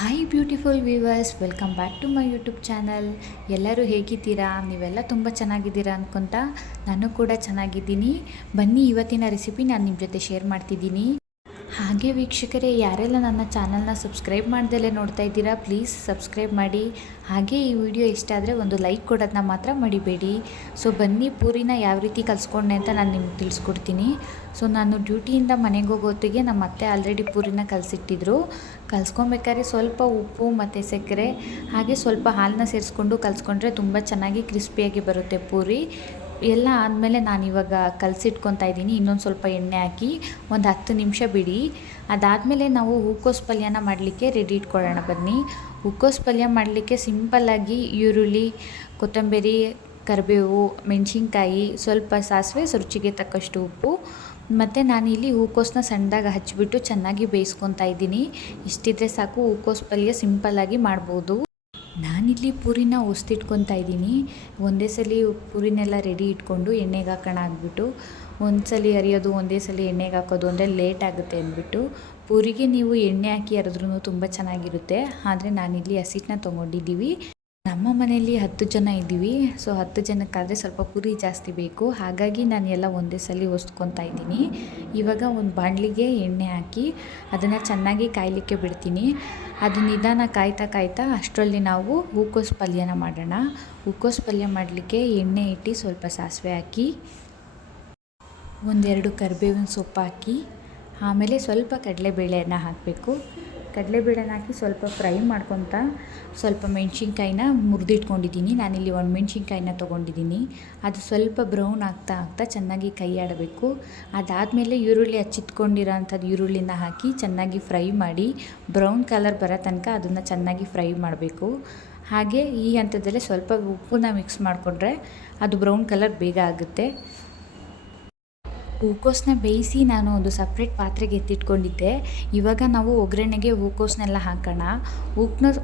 Hi beautiful viewers, welcome back to my YouTube channel. ಎಲ್ಲರೂ ಹೇಗಿದ್ದೀರಾ? ನೀವೆಲ್ಲ ತುಂಬ ಚೆನ್ನಾಗಿದ್ದೀರಾ ಅಂದ್ಕೊತ ನಾನು ಕೂಡ ಚೆನ್ನಾಗಿದ್ದೀನಿ. ಬನ್ನಿ, ಇವತ್ತಿನ ರೆಸಿಪಿ ನಾನು ನಿಮ್ಮ ಜೊತೆ ಶೇರ್ ಮಾಡ್ತಿದ್ದೀನಿ. ಹಾಗೆ ವೀಕ್ಷಕರೇ, ಯಾರೆಲ್ಲ ನನ್ನ ಚಾನಲ್ನ ಸಬ್ಸ್ಕ್ರೈಬ್ ಮಾಡ್ದಲೇ ನೋಡ್ತಾ ಇದ್ದೀರಾ, ಪ್ಲೀಸ್ ಸಬ್ಸ್ಕ್ರೈಬ್ ಮಾಡಿ. ಹಾಗೆ ಈ ವಿಡಿಯೋ ಇಷ್ಟ ಆದರೆ ಒಂದು ಲೈಕ್ ಕೊಡೋದನ್ನ ಮಾತ್ರ ಮಡಿಬೇಡಿ. ಸೊ ಬನ್ನಿ, ಪೂರಿನ ಯಾವ ರೀತಿ ಕಲಿಸ್ಕೊಂಡೆ ಅಂತ ನಾನು ನಿಮ್ಗೆ ತಿಳಿಸ್ಕೊಡ್ತೀನಿ. ಸೊ ನಾನು ಡ್ಯೂಟಿಯಿಂದ ಮನೆಗೆ ಹೋಗೋತ್ತಿಗೆ ನಮ್ಮ ಅತ್ತೆ ಆಲ್ರೆಡಿ ಪೂರಿನ ಕಲಸಿಟ್ಟಿದ್ರು. ಕಲಿಸ್ಕೊಬೇಕಾದ್ರೆ ಸ್ವಲ್ಪ ಉಪ್ಪು ಮತ್ತು ಸಕ್ಕರೆ ಹಾಗೆ ಸ್ವಲ್ಪ ಹಾಲನ್ನ ಸೇರಿಸ್ಕೊಂಡು ಕಲಿಸ್ಕೊಂಡ್ರೆ ತುಂಬ ಚೆನ್ನಾಗಿ ಕ್ರಿಸ್ಪಿಯಾಗಿ ಬರುತ್ತೆ ಪೂರಿ. ಎಲ್ಲ ಆದಮೇಲೆ ನಾನಿವಾಗ ಕಲಸಿಟ್ಕೊತಾ ಇದ್ದೀನಿ. ಇನ್ನೊಂದು ಸ್ವಲ್ಪ ಎಣ್ಣೆ ಹಾಕಿ ಒಂದು 10 ನಿಮಿಷ ಬಿಡಿ. ಅದಾದಮೇಲೆ ನಾವು ಹೂಕೋಸು ಪಲ್ಯನ ಮಾಡಲಿಕ್ಕೆ ರೆಡಿ ಇಟ್ಕೊಳ್ಳೋಣ ಬನ್ನಿ. ಹೂಕೋಸು ಪಲ್ಯ ಮಾಡಲಿಕ್ಕೆ ಸಿಂಪಲ್ಲಾಗಿ ಈರುಳ್ಳಿ, ಕೊತ್ತಂಬರಿ, ಕರಿಬೇವು, ಮೆಣಸಿನ್ಕಾಯಿ, ಸ್ವಲ್ಪ ಸಾಸಿವೆ, ರುಚಿಗೆ ತಕ್ಕಷ್ಟು ಉಪ್ಪು ಮತ್ತು ನಾನಿಲ್ಲಿ ಹೂಕೋಸನ್ನ ಸಣ್ಣದಾಗಿ ಹಚ್ಚಿಬಿಟ್ಟು ಚೆನ್ನಾಗಿ ಬೇಯಿಸ್ಕೊತಾ ಇದ್ದೀನಿ. ಇಷ್ಟಿದ್ರೆ ಸಾಕು, ಹೂಕೋಸು ಪಲ್ಯ ಸಿಂಪಲ್ಲಾಗಿ ಮಾಡ್ಬೋದು. ನಾನಿಲ್ಲಿ ಪೂರಿನ ಒಸ್ತಿಟ್ಕೊತಾ ಇದ್ದೀನಿ. ಒಂದೇ ಸಲ ಪೂರಿನೆಲ್ಲ ರೆಡಿ ಇಟ್ಕೊಂಡು ಎಣ್ಣೆಗೆ ಹಾಕೋಣ ಅಂದ್ಬಿಟ್ಟು, ಒಂದು ಸಲ ಅರಿಯೋದು ಒಂದೇ ಸಲ ಎಣ್ಣೆಗೆ ಹಾಕೋದು ಅಂದರೆ ಲೇಟ್ ಆಗುತ್ತೆ ಅಂದ್ಬಿಟ್ಟು, ಪೂರಿಗೆ ನೀವು ಎಣ್ಣೆ ಹಾಕಿ ಅರೆದ್ರೂ ತುಂಬ ಚೆನ್ನಾಗಿರುತ್ತೆ. ಆದರೆ ನಾನಿಲ್ಲಿ ಹಸಿಟ್ಟನ್ನ ತೊಗೊಂಡಿದ್ದೀವಿ. ನಮ್ಮ ಮನೆಯಲ್ಲಿ 10 ಜನ ಇದ್ದೀವಿ. ಸೊ 10 ಜನಕ್ಕಾದರೆ ಸ್ವಲ್ಪ ಪೂರಿ ಜಾಸ್ತಿ ಬೇಕು. ಹಾಗಾಗಿ ನಾನು ಎಲ್ಲ ಒಂದೇ ಸಲ ಒಸ್ಕೊತಾ ಇದ್ದೀನಿ. ಇವಾಗ ಒಂದು ಬಾಣಲಿಗೆ ಎಣ್ಣೆ ಹಾಕಿ ಅದನ್ನು ಚೆನ್ನಾಗಿ ಕಾಯಲಿಕ್ಕೆ ಬಿಡ್ತೀನಿ. ಅದು ನಿಧಾನ ಕಾಯ್ತಾ ಅಷ್ಟರಲ್ಲಿ ನಾವು ಹೂಕೋಸು ಪಲ್ಯನ ಮಾಡೋಣ. ಹೂಕೋಸು ಪಲ್ಯ ಮಾಡಲಿಕ್ಕೆ ಎಣ್ಣೆ ಇಟ್ಟು ಸ್ವಲ್ಪ ಸಾಸಿವೆ ಹಾಕಿ, ಒಂದೆರಡು ಕರಿಬೇವಿನ ಸೊಪ್ಪು ಹಾಕಿ, ಆಮೇಲೆ ಸ್ವಲ್ಪ ಕಡಲೆಬೇಳೆಯನ್ನು ಹಾಕಬೇಕು. ಕಡಲೆಬೇಳೆನ ಹಾಕಿ ಸ್ವಲ್ಪ ಫ್ರೈ ಮಾಡ್ಕೊತ ಸ್ವಲ್ಪ ಮೆಣಸಿನ್ಕಾಯಿನ ಮುರಿದಿಟ್ಕೊಂಡಿದ್ದೀನಿ. ನಾನಿಲ್ಲಿ ಒಂದು ಮೆಣಸಿನ್ಕಾಯಿನ ತೊಗೊಂಡಿದ್ದೀನಿ. ಅದು ಸ್ವಲ್ಪ ಬ್ರೌನ್ ಆಗ್ತಾ ಚೆನ್ನಾಗಿ ಕೈ ಆಡಬೇಕು. ಅದಾದಮೇಲೆ ಈರುಳ್ಳಿ ಹಚ್ಚಿಟ್ಕೊಂಡಿರೋ ಅಂಥದ್ದು ಈರುಳ್ಳಿನ ಹಾಕಿ ಚೆನ್ನಾಗಿ ಫ್ರೈ ಮಾಡಿ ಬ್ರೌನ್ ಕಲರ್ ಬರೋ ತನಕ ಅದನ್ನು ಚೆನ್ನಾಗಿ ಫ್ರೈ ಮಾಡಬೇಕು. ಹಾಗೆ ಈ ಹಂತದಲ್ಲೇ ಸ್ವಲ್ಪ ಉಪ್ಪನ್ನ ಮಿಕ್ಸ್ ಮಾಡಿಕೊಂಡ್ರೆ ಅದು ಬ್ರೌನ್ ಕಲರ್ ಬೇಗ ಆಗುತ್ತೆ. ಹೂಕೋಸನ್ನ ಬೇಯಿಸಿ ನಾನು ಒಂದು ಸಪ್ರೇಟ್ ಪಾತ್ರೆಗೆ ಎತ್ತಿಟ್ಕೊಂಡಿದ್ದೆ. ಇವಾಗ ನಾವು ಒಗ್ಗರಣೆಗೆ ಹೂಕೋಸನ್ನೆಲ್ಲ ಹಾಕೋಣ.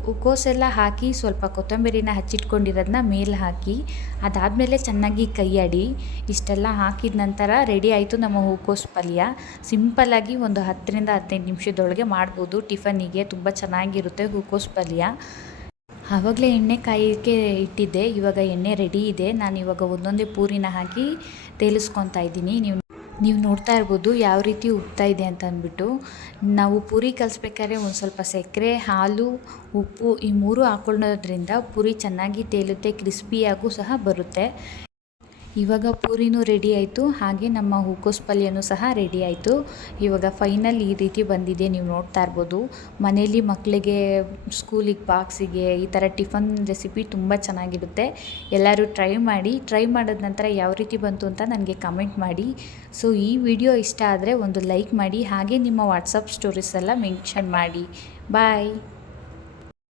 ಹೂಕೋಸೆಲ್ಲ ಹಾಕಿ ಸ್ವಲ್ಪ ಕೊತ್ತಂಬರಿನ ಹಚ್ಚಿಟ್ಕೊಂಡಿರೋದನ್ನ ಮೇಲೆ ಹಾಕಿ ಅದಾದಮೇಲೆ ಚೆನ್ನಾಗಿ ಕೈಯಾಡಿ. ಇಷ್ಟೆಲ್ಲ ಹಾಕಿದ ನಂತರ ರೆಡಿ ಆಯಿತು ನಮ್ಮ ಹೂಕೋಸು ಪಲ್ಯ. ಸಿಂಪಲ್ಲಾಗಿ ಒಂದು 10ರಿಂದ 15 ನಿಮಿಷದೊಳಗೆ ಮಾಡ್ಬೋದು. ಟಿಫನಿಗೆ ತುಂಬ ಚೆನ್ನಾಗಿರುತ್ತೆ ಹೂಕೋಸು ಪಲ್ಯ. ಆವಾಗಲೇ ಎಣ್ಣೆ ಕಾಯೋಕ್ಕೆ ಇಟ್ಟಿದ್ದೆ. ಇವಾಗ ಎಣ್ಣೆ ರೆಡಿ ಇದೆ. ನಾನು ಇವಾಗ ಒಂದೊಂದೇ ಪೂರಿನ ಹಾಕಿ ತೇಲಿಸ್ಕೊತಾ ಇದ್ದೀನಿ. ನೀವು ನೋಡ್ತಾ ಇರ್ಬೋದು ಯಾವ ರೀತಿ ಉಬ್ತಾ ಇದೆ ಅಂತ ಅಂದ್ಬಿಟ್ಟು. ನಾವು ಪೂರಿ ಕಲಿಸ್ಬೇಕಾದ್ರೆ ಒಂದು ಸ್ವಲ್ಪ ಸಕ್ಕರೆ, ಹಾಲು, ಉಪ್ಪು ಈ 3 ಹಾಕೊಳ್ಳೋದ್ರಿಂದ ಪೂರಿ ಚೆನ್ನಾಗಿ ತೇಲುತ್ತೆ, ಕ್ರಿಸ್ಪಿಯಾಗೂ ಸಹ ಬರುತ್ತೆ. ಇವಾಗ ಪೂರಿನೂ ರೆಡಿ ಆಯಿತು, ಹಾಗೆ ನಮ್ಮ ಹೂಕೋಸು ಪಲ್ಯನೂ ಸಹ ರೆಡಿ ಆಯಿತು. ಇವಾಗ ಫೈನಲ್ ಈ ರೀತಿ ಬಂದಿದೆ. ನೀವು ನೋಡ್ತಾ ಇರ್ಬೋದು. ಮನೇಲಿ ಮಕ್ಕಳಿಗೆ ಸ್ಕೂಲಿಗೆ ಬಾಕ್ಸಿಗೆ ಈ ಥರ ಟಿಫನ್ ರೆಸಿಪಿ ತುಂಬ ಚೆನ್ನಾಗಿರುತ್ತೆ. ಎಲ್ಲರೂ ಟ್ರೈ ಮಾಡಿ. ಟ್ರೈ ಮಾಡಿದ ನಂತರ ಯಾವ ರೀತಿ ಬಂತು ಅಂತ ನನಗೆ ಕಮೆಂಟ್ ಮಾಡಿ. ಸೊ ಈ ವಿಡಿಯೋ ಇಷ್ಟ ಆದರೆ ಒಂದು ಲೈಕ್ ಮಾಡಿ. ಹಾಗೆ ನಿಮ್ಮ ವಾಟ್ಸಪ್ ಸ್ಟೋರೀಸೆಲ್ಲ ಮೆನ್ಷನ್ ಮಾಡಿ. ಬಾಯ್.